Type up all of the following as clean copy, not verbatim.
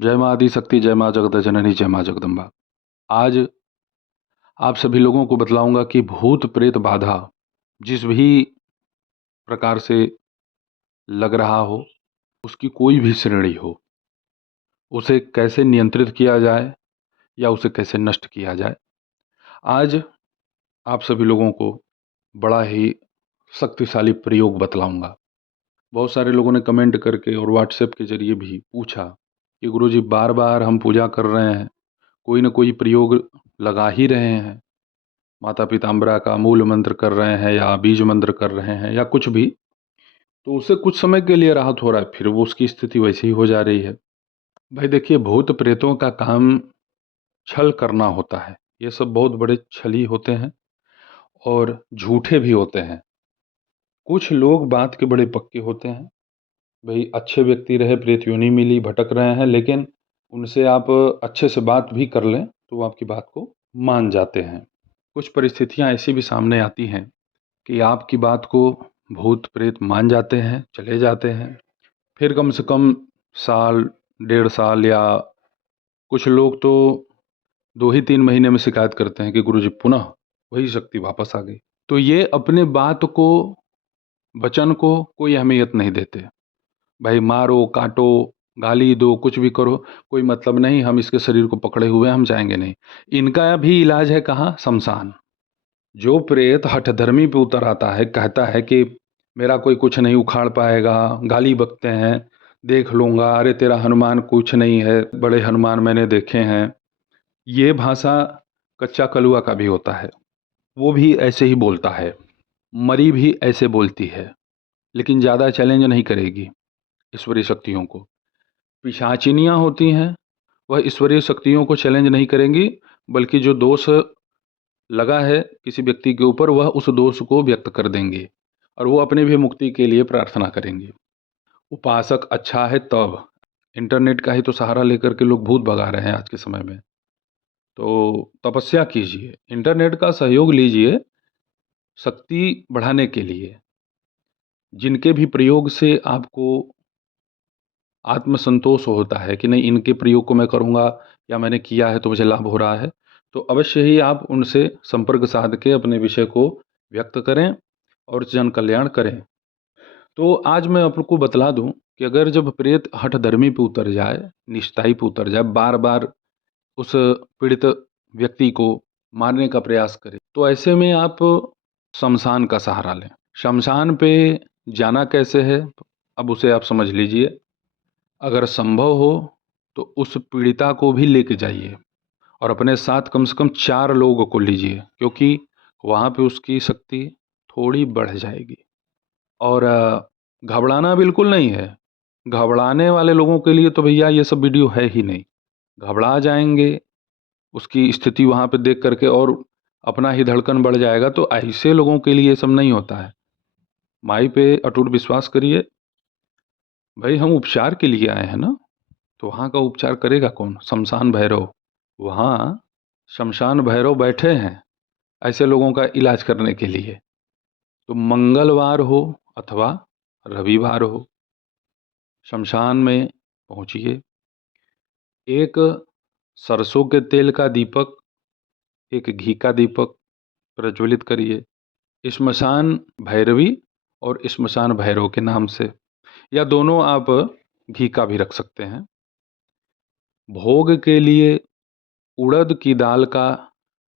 जय माँ आदि शक्ति, जय माँ जगत जननी, जय माँ जगदम्बा। आज आप सभी लोगों को बतलाऊंगा कि भूत प्रेत बाधा जिस भी प्रकार से लग रहा हो, उसकी कोई भी श्रेणी हो, उसे कैसे नियंत्रित किया जाए या उसे कैसे नष्ट किया जाए। आज आप सभी लोगों को बड़ा ही शक्तिशाली प्रयोग बतलाऊंगा। बहुत सारे लोगों ने कमेंट करके और व्हाट्सएप के जरिए भी पूछा कि गुरुजी बार बार हम पूजा कर रहे हैं, कोई ना कोई प्रयोग लगा ही रहे हैं, माता पिताम्बरा का मूल मंत्र कर रहे हैं या बीज मंत्र कर रहे हैं या कुछ भी, तो उससे कुछ समय के लिए राहत हो रहा है, फिर वो उसकी स्थिति वैसी ही हो जा रही है। भाई देखिए, भूत प्रेतों का काम छल करना होता है। ये सब बहुत बड़े छली होते हैं और झूठे भी होते हैं। कुछ लोग बात के बड़े पक्के होते हैं। भाई अच्छे व्यक्ति रहे, प्रेत योनि मिली, भटक रहे हैं, लेकिन उनसे आप अच्छे से बात भी कर लें तो वो आपकी बात को मान जाते हैं। कुछ परिस्थितियां ऐसी भी सामने आती हैं कि आपकी बात को भूत प्रेत मान जाते हैं, चले जाते हैं। फिर कम से कम साल, 1.5 साल या कुछ लोग तो 2 ही 3 महीने में शिकायत करते हैं कि गुरुजी पुनः वही शक्ति वापस आ गई। तो ये अपने बात को, वचन को कोई अहमियत नहीं देते। भाई मारो, काटो, गाली दो, कुछ भी करो, कोई मतलब नहीं, हम इसके शरीर को पकड़े हुए हैं, हम जाएंगे नहीं। इनका भी इलाज है कहाँ? शमशान। जो प्रेत हठधर्मी पे उतर आता है, कहता है कि मेरा कोई कुछ नहीं उखाड़ पाएगा, गाली बकते हैं, देख लूंगा, अरे तेरा हनुमान कुछ नहीं है, बड़े हनुमान मैंने देखे हैं। ये भाषा कच्चा कलुआ का भी होता है, वो भी ऐसे ही बोलता है। मरी भी ऐसे बोलती है, लेकिन ज़्यादा चैलेंज नहीं करेगी ईश्वरीय शक्तियों को। पिशाचिनियाँ होती हैं, वह ईश्वरीय शक्तियों को चैलेंज नहीं करेंगी, बल्कि जो दोष लगा है किसी व्यक्ति के ऊपर, वह उस दोष को व्यक्त कर देंगे और वो अपने भी मुक्ति के लिए प्रार्थना करेंगे। उपासक अच्छा है तब। इंटरनेट का ही तो सहारा लेकर के लोग भूत भगा रहे हैं आज के समय में। तो तपस्या कीजिए, इंटरनेट का सहयोग लीजिए शक्ति बढ़ाने के लिए। जिनके भी प्रयोग से आपको आत्मसंतोष होता है कि नहीं, इनके प्रयोग को मैं करूँगा या मैंने किया है तो मुझे लाभ हो रहा है, तो अवश्य ही आप उनसे संपर्क साध के अपने विषय को व्यक्त करें और जन कल्याण करें। तो आज मैं आपको बतला दूं कि अगर जब प्रेत हठधर्मी पे उतर जाए, निष्ठाई पे उतर जाए, बार बार उस पीड़ित व्यक्ति को मारने का प्रयास करे, तो ऐसे में आप शमशान का सहारा लें। शमशान पे जाना कैसे है, अब उसे आप समझ लीजिए। अगर संभव हो तो उस पीड़िता को भी लेके जाइए और अपने साथ कम से कम 4 लोगों को लीजिए, क्योंकि वहाँ पे उसकी शक्ति थोड़ी बढ़ जाएगी। और घबराना बिल्कुल नहीं है। घबराने वाले लोगों के लिए तो भैया ये सब वीडियो है ही नहीं। घबरा जाएंगे उसकी स्थिति वहाँ पे देख करके और अपना ही धड़कन बढ़ जाएगा, तो ऐसे लोगों के लिए ये सब नहीं होता है। माई पे अटूट विश्वास करिए। भाई हम उपचार के लिए आए हैं ना, तो वहाँ का उपचार करेगा कौन? शमशान भैरव। वहाँ शमशान भैरव बैठे हैं ऐसे लोगों का इलाज करने के लिए। तो मंगलवार हो अथवा रविवार हो, शमशान में पहुँचिए। एक सरसों के तेल का दीपक, एक घी का दीपक प्रज्वलित करिए श्मशान भैरवी और श्मशान भैरव के नाम से, या दोनों आप घी का भी रख सकते हैं। भोग के लिए उड़द की दाल का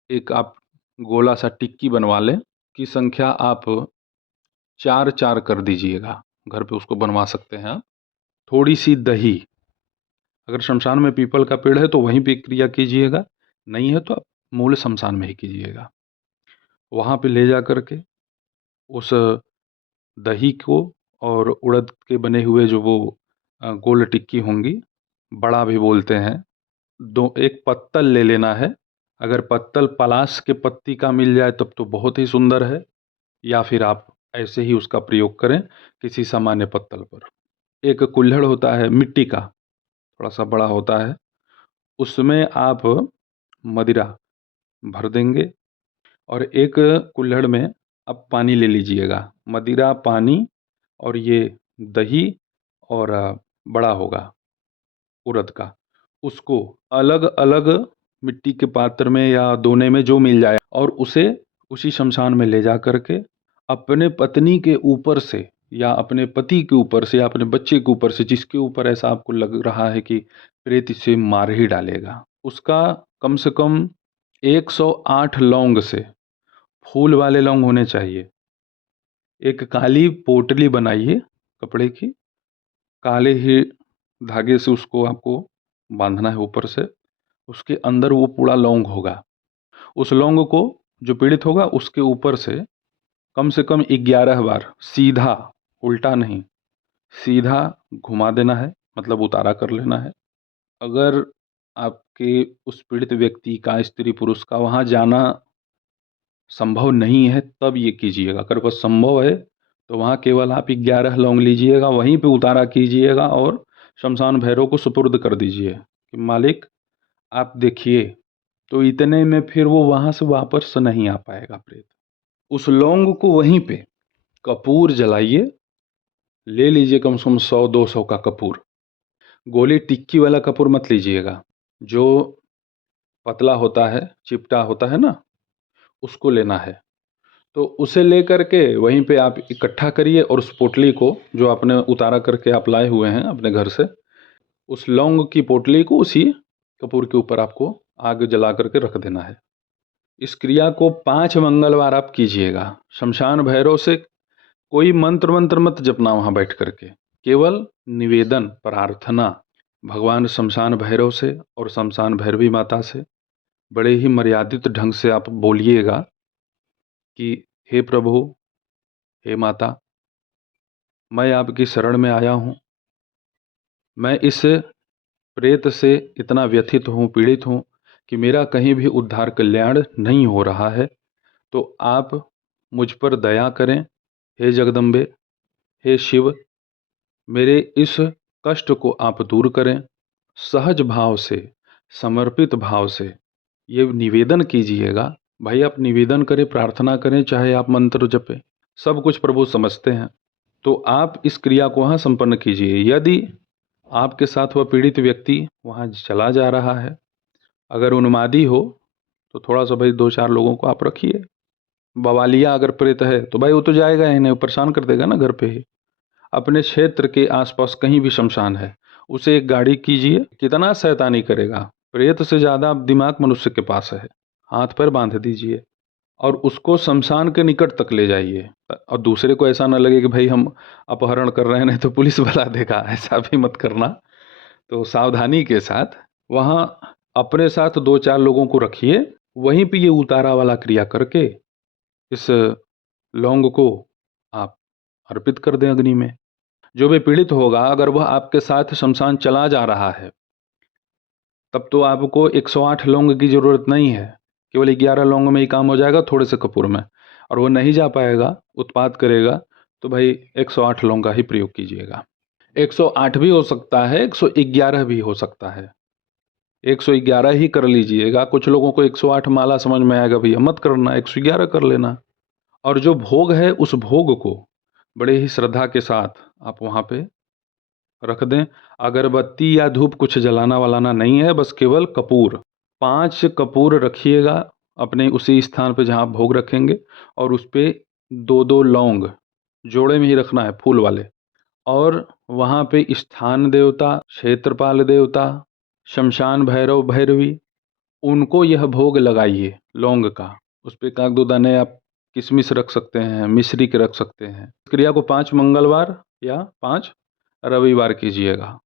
एक आप गोला सा टिक्की बनवा लें, की संख्या आप 4-4 कर दीजिएगा। घर पे उसको बनवा सकते हैं आप। थोड़ी सी दही, अगर शमशान में पीपल का पेड़ है तो वहीं पे क्रिया कीजिएगा, नहीं है तो आप मूल शमशान में ही कीजिएगा। वहाँ पे ले जा करके उस दही को और उड़द के बने हुए जो वो गोल टिक्की होंगी, बड़ा भी बोलते हैं, दो एक पत्तल ले लेना है। अगर पत्तल पलाश के पत्ती का मिल जाए तब तो बहुत ही सुंदर है, या फिर आप ऐसे ही उसका प्रयोग करें किसी सामान्य पत्तल पर। एक कुल्हड़ होता है मिट्टी का, थोड़ा सा बड़ा होता है, उसमें आप मदिरा भर देंगे और एक कुल्हड़ में आप पानी ले लीजिएगा। मदिरा, पानी और ये दही और बड़ा होगा उड़द का, उसको अलग अलग मिट्टी के पात्र में या दोने में जो मिल जाए और उसे उसी शमशान में ले जा करके अपने पत्नी के ऊपर से या अपने पति के ऊपर से या अपने बच्चे के ऊपर से, जिसके ऊपर ऐसा आपको लग रहा है कि प्रेत इसे मार ही डालेगा, उसका कम से कम 108 लौंग से, फूल वाले लौंग होने चाहिए, एक काली पोटली बनाइए कपड़े की, काले ही धागे से उसको आपको बांधना है ऊपर से, उसके अंदर वो पूरा लौंग होगा। उस लौंग को जो पीड़ित होगा उसके ऊपर से कम 11 बार सीधा, उल्टा नहीं, सीधा घुमा देना है, मतलब उतारा कर लेना है। अगर आपके उस पीड़ित व्यक्ति का, स्त्री पुरुष का वहाँ जाना संभव नहीं है तब ये कीजिएगा। अगर वह संभव है तो वहाँ केवल आप 11 लौंग लीजिएगा, वहीं पे उतारा कीजिएगा और शमशान भैरव को सुपुर्द कर दीजिए कि मालिक आप देखिए। तो इतने में फिर वो वहाँ से वापस नहीं आ पाएगा प्रेत। उस लौंग को वहीं पे कपूर जलाइए, ले लीजिए कम से कम 100-200 का कपूर। गोली टिक्की वाला कपूर मत लीजिएगा, जो पतला होता है, चिपटा होता है ना, उसको लेना है। तो उसे ले करके वहीं पे आप इकट्ठा करिए और उस पोटली को जो आपने उतारा करके आप लाए हुए हैं अपने घर से, उस लौंग की पोटली को उसी कपूर के ऊपर आपको आग जला करके रख देना है। इस क्रिया को 5 मंगलवार आप कीजिएगा। शमशान भैरव से कोई मंत्र मंत्र मत जपना वहाँ बैठ करके, केवल निवेदन प्रार्थना भगवान शमशान भैरव से और शमशान भैरवी माता से बड़े ही मर्यादित ढंग से आप बोलिएगा कि हे प्रभु, हे माता, मैं आपकी शरण में आया हूँ। मैं इस प्रेत से इतना व्यथित हूँ, पीड़ित हूँ कि मेरा कहीं भी उद्धार कल्याण नहीं हो रहा है। तो आप मुझ पर दया करें, हे जगदम्बे, हे शिव, मेरे इस कष्ट को आप दूर करें। सहज भाव से, समर्पित भाव से ये निवेदन कीजिएगा। भाई आप निवेदन करें, प्रार्थना करें, चाहे आप मंत्र जपें, सब कुछ प्रभु समझते हैं। तो आप इस क्रिया को वहाँ संपन्न कीजिए। यदि आपके साथ वह पीड़ित व्यक्ति वहाँ चला जा रहा है, अगर उन्मादी हो तो थोड़ा सा भाई 2-4 लोगों को आप रखिए। बवालिया अगर प्रेत है तो भाई वो तो जाएगा ही नहीं, परेशान कर देगा ना घर पे ही। अपने क्षेत्र के आसपास कहीं भी शमशान है, उसे एक गाड़ी कीजिए। कितना शैतानी करेगा, प्रेत से ज़्यादा दिमाग मनुष्य के पास है। हाथ पैर बांध दीजिए और उसको शमशान के निकट तक ले जाइए। और दूसरे को ऐसा ना लगे कि भाई हम अपहरण कर रहे हैं, नहीं तो पुलिस बुला देगा, ऐसा भी मत करना। तो सावधानी के साथ वहाँ अपने साथ 2-4 लोगों को रखिए, वहीं पे ये उतारा वाला क्रिया करके इस लौंग को आप अर्पित कर दें अग्नि में। जो भी पीड़ित होगा, अगर वह आपके साथ शमशान चला जा रहा है, तब तो आपको 108 लौंग की ज़रूरत नहीं है, केवल 11 लौंग में ही काम हो जाएगा, थोड़े से कपूर में। और वो नहीं जा पाएगा, उत्पात करेगा, तो भाई 108 लौंग का ही प्रयोग कीजिएगा। 108 भी हो सकता है, 111 भी हो सकता है। 111 ही कर लीजिएगा। कुछ लोगों को 108 माला समझ में आएगा, भैया मत करना, 111 कर लेना। और जो भोग है उस भोग को बड़े ही श्रद्धा के साथ आप वहाँ पे रख दें। अगरबत्ती या धूप कुछ जलाना वलाना नहीं है, बस केवल कपूर। 5 कपूर रखिएगा अपने उसी स्थान पे जहाँ आप भोग रखेंगे, और उस पे 2-2 लौंग जोड़े में ही रखना है, फूल वाले। और वहाँ पे स्थान देवता, क्षेत्रपाल देवता, शमशान भैरव भैरवी, उनको यह भोग लगाइए लौंग का। उस पे 1-2 दाने आप किशमिश रख सकते हैं, मिश्री के रख सकते हैं। इस क्रिया को 5 मंगलवार या 5 रविवार कीजिएगा।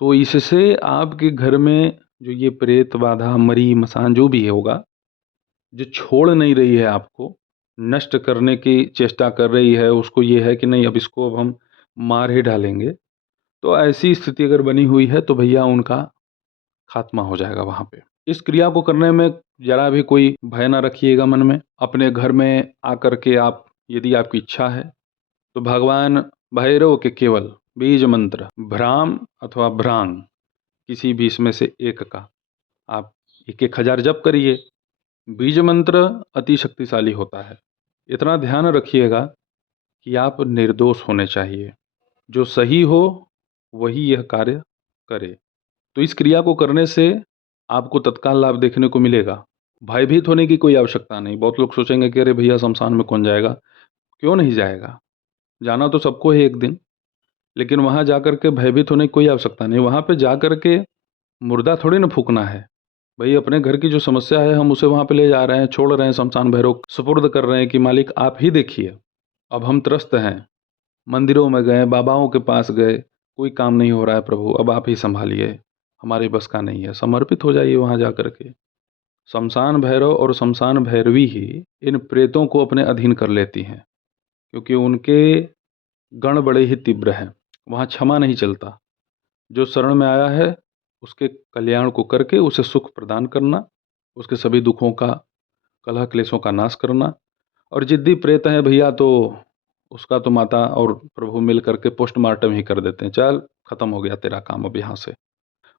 तो इससे आपके घर में जो ये प्रेत बाधा, मरी मसान जो भी होगा, जो छोड़ नहीं रही है आपको, नष्ट करने की चेष्टा कर रही है, उसको ये है कि नहीं अब इसको अब हम मार ही डालेंगे, तो ऐसी स्थिति अगर बनी हुई है तो भैया उनका खात्मा हो जाएगा वहाँ पे। इस क्रिया को करने में ज़रा भी कोई भय ना रखिएगा मन में। अपने घर में आकर के आप, यदि आपकी इच्छा है, तो भगवान भैरव के केवल बीज मंत्र भ्राम अथवा भ्रांग, किसी भी इसमें से एक का आप 1-1 हज़ार जप करिए। बीज मंत्र अति शक्तिशाली होता है। इतना ध्यान रखिएगा कि आप निर्दोष होने चाहिए, जो सही हो वही यह कार्य करे। तो इस क्रिया को करने से आपको तत्काल लाभ देखने को मिलेगा। भयभीत होने की कोई आवश्यकता नहीं। बहुत लोग सोचेंगे कि अरे भैया शमशान में कौन जाएगा? क्यों नहीं जाएगा? जाना तो सबको है एक दिन, लेकिन वहाँ जाकर के भयभीत होने की कोई आवश्यकता नहीं। वहाँ पे जाकर के मुर्दा थोड़ी ना फूकना है। भई अपने घर की जो समस्या है हम उसे वहाँ पे ले जा रहे हैं, छोड़ रहे हैं शमशान भैरव को, सुपुर्द कर रहे हैं कि मालिक आप ही देखिए। अब हम त्रस्त हैं, मंदिरों में गए, बाबाओं के पास गए, कोई काम नहीं हो रहा है प्रभु, अब आप ही सँभालिए, हमारे बस का नहीं है। समर्पित हो जाइए वहाँ जाकर के। शमशान भैरव और शमशान भैरवी ही इन प्रेतों को अपने अधीन कर लेती हैं, क्योंकि उनके गण बड़े ही तीव्र हैं। वहाँ क्षमा नहीं चलता। जो शरण में आया है उसके कल्याण को करके उसे सुख प्रदान करना, उसके सभी दुखों का, कलह क्लेशों का नाश करना। और जिद्दी प्रेत हैं भैया तो उसका तो माता और प्रभु मिल करके पोस्टमार्टम ही कर देते हैं, चल खत्म हो गया तेरा काम अब यहाँ से।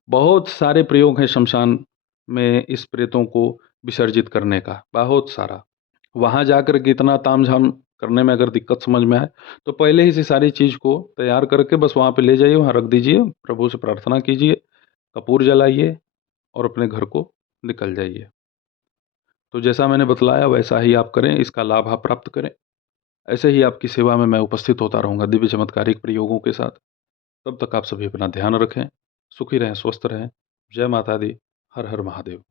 बहुत सारे प्रयोग हैं शमशान में इस प्रेतों को विसर्जित करने का, बहुत सारा। वहाँ जाकर के इतना तामझाम करने में अगर दिक्कत समझ में आए तो पहले ही से सारी चीज़ को तैयार करके बस वहाँ पे ले जाइए, वहाँ रख दीजिए, प्रभु से प्रार्थना कीजिए, कपूर जलाइए और अपने घर को निकल जाइए। तो जैसा मैंने बतलाया वैसा ही आप करें, इसका लाभ आप प्राप्त करें। ऐसे ही आपकी सेवा में मैं उपस्थित होता रहूँगा दिव्य चमत्कारिक प्रयोगों के साथ। तब तक आप सभी अपना ध्यान रखें, सुखी रहें, स्वस्थ रहें। जय माता दी। हर हर महादेव।